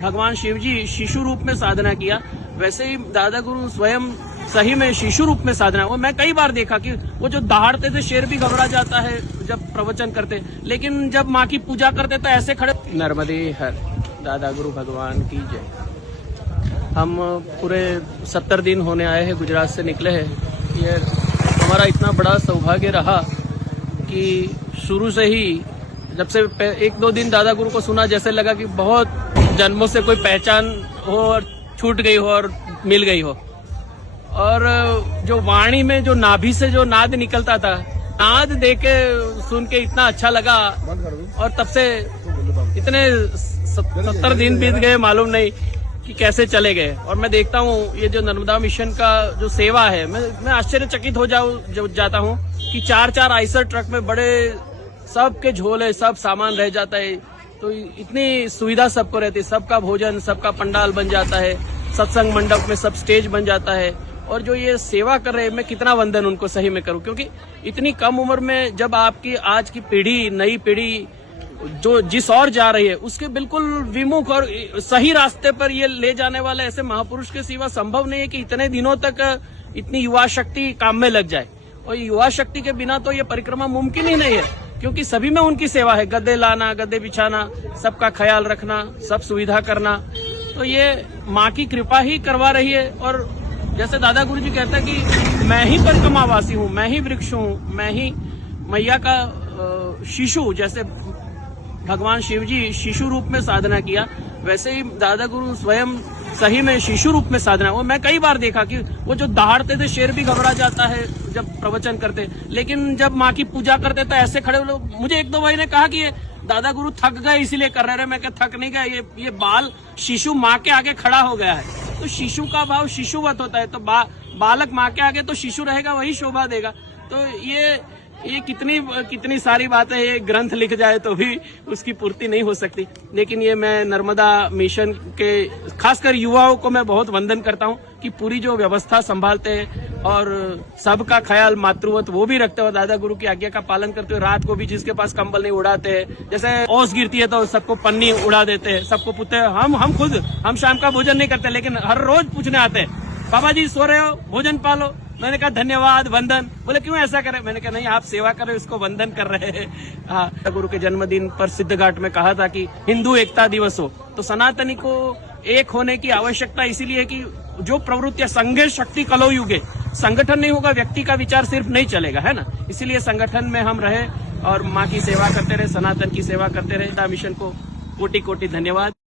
भगवान शिव जी शिशु रूप में साधना किया, वैसे ही दादा गुरु स्वयं सही में शिशु रूप में साधना। वो मैं कई बार देखा कि वो जो दहाड़ते थे शेर भी घबरा जाता है जब प्रवचन करते, लेकिन जब माँ की पूजा करते तो ऐसे खड़े। नर्मदे हर दादा गुरु भगवान की जय। हम पूरे 70 दिन होने आए हैं, गुजरात से निकले हैं। ये हमारा इतना बड़ा सौभाग्य रहा कि शुरू से ही जब से 1-2 दिन दादा गुरु को सुना, जैसे लगा कि बहुत जन्मों से कोई पहचान हो और छूट गई हो और मिल गई हो। और जो वाणी में जो नाभि से जो नाद निकलता था, नाद देके सुन के इतना अच्छा लगा। और तब से इतने 70 दिन बीत गए, मालूम नहीं कि कैसे चले गए। और मैं देखता हूँ ये जो नर्मदा मिशन का जो सेवा है, मैं आश्चर्यचकित हो जाता हूँ कि 4-4 आइसर ट्रक में बड़े सबके झोले सब सामान रह जाता है। तो इतनी सुविधा सबको रहती है, सबका भोजन, सबका पंडाल बन जाता है, सत्संग मंडप में सब स्टेज बन जाता है। और जो ये सेवा कर रहे हैं, मैं कितना वंदन उनको सही में करूं, क्योंकि इतनी कम उम्र में जब आपकी आज की पीढ़ी, नई पीढ़ी जो जिस ओर जा रही है, उसके बिल्कुल विमुख और सही रास्ते पर ये ले जाने वाले ऐसे महापुरुष के सिवा संभव नहीं है कि इतने दिनों तक इतनी युवा शक्ति काम में लग जाए। और युवा शक्ति के बिना तो ये परिक्रमा मुमकिन ही नहीं है, क्योंकि सभी में उनकी सेवा है। गद्दे लाना, गद्दे बिछाना, सबका ख्याल रखना, सब सुविधा करना, तो ये माँ की कृपा ही करवा रही है। और जैसे दादा गुरु जी कहते हैं कि मैं ही परिक्रमावासी हूँ, मैं ही वृक्ष हूँ, मैं ही मैया का शिशु। जैसे भगवान शिव जी शिशु रूप में साधना किया, वैसे ही दादा गुरु स्वयं सही में शिशु रूप में साधना। वो मैं कई बार देखा कि वो जो दहाड़ते थे शेर भी घबरा जाता है जब प्रवचन करते, लेकिन जब माँ की पूजा करते तो ऐसे खड़े लोग। मुझे 1-2 भाई ने कहा कि ये दादा गुरु थक गए इसीलिए कर रहे हैं। मैं क्या थक नहीं गया, ये बाल शिशु माँ के आगे खड़ा हो गया है। तो शिशु का भाव शिशुवत होता है, तो बालक माँ के आगे तो शिशु रहेगा, वही शोभा देगा। तो ये कितनी सारी बातें ये ग्रंथ लिख जाए तो भी उसकी पूर्ति नहीं हो सकती। लेकिन ये मैं नर्मदा मिशन के खासकर युवाओं को मैं बहुत वंदन करता हूँ कि पूरी जो व्यवस्था संभालते हैं और सबका ख्याल, मातृवत वो भी रखते हो, दादा गुरु की आज्ञा का पालन करते हुए। रात को भी जिसके पास कंबल नहीं उड़ाते हैं, जैसे ओस गिरती है तो सबको पन्नी उड़ा देते हैं, सबको पूछते हैं। हम शाम का भोजन नहीं करते, लेकिन हर रोज पूछने आते हैं, बाबा जी सो रहे हो, भोजन पालो। मैंने कहा धन्यवाद, वंदन। बोले क्यों ऐसा करे? मैंने कहा नहीं, आप सेवा कर रहे हो, इसको वंदन कर रहे हैं। हाँ, गुरु के जन्मदिन पर सिद्ध घाट में कहा था कि हिंदू एकता दिवस हो, तो सनातनी को एक होने की आवश्यकता इसीलिए है कि जो प्रवृत्तियां संघ शक्ति कलो युगे, संगठन नहीं होगा, व्यक्ति का विचार सिर्फ नहीं चलेगा, है ना। इसीलिए संगठन में हम रहे और माँ की सेवा करते रहे, सनातन की सेवा करते रहे। मिशन को कोटि कोटि धन्यवाद।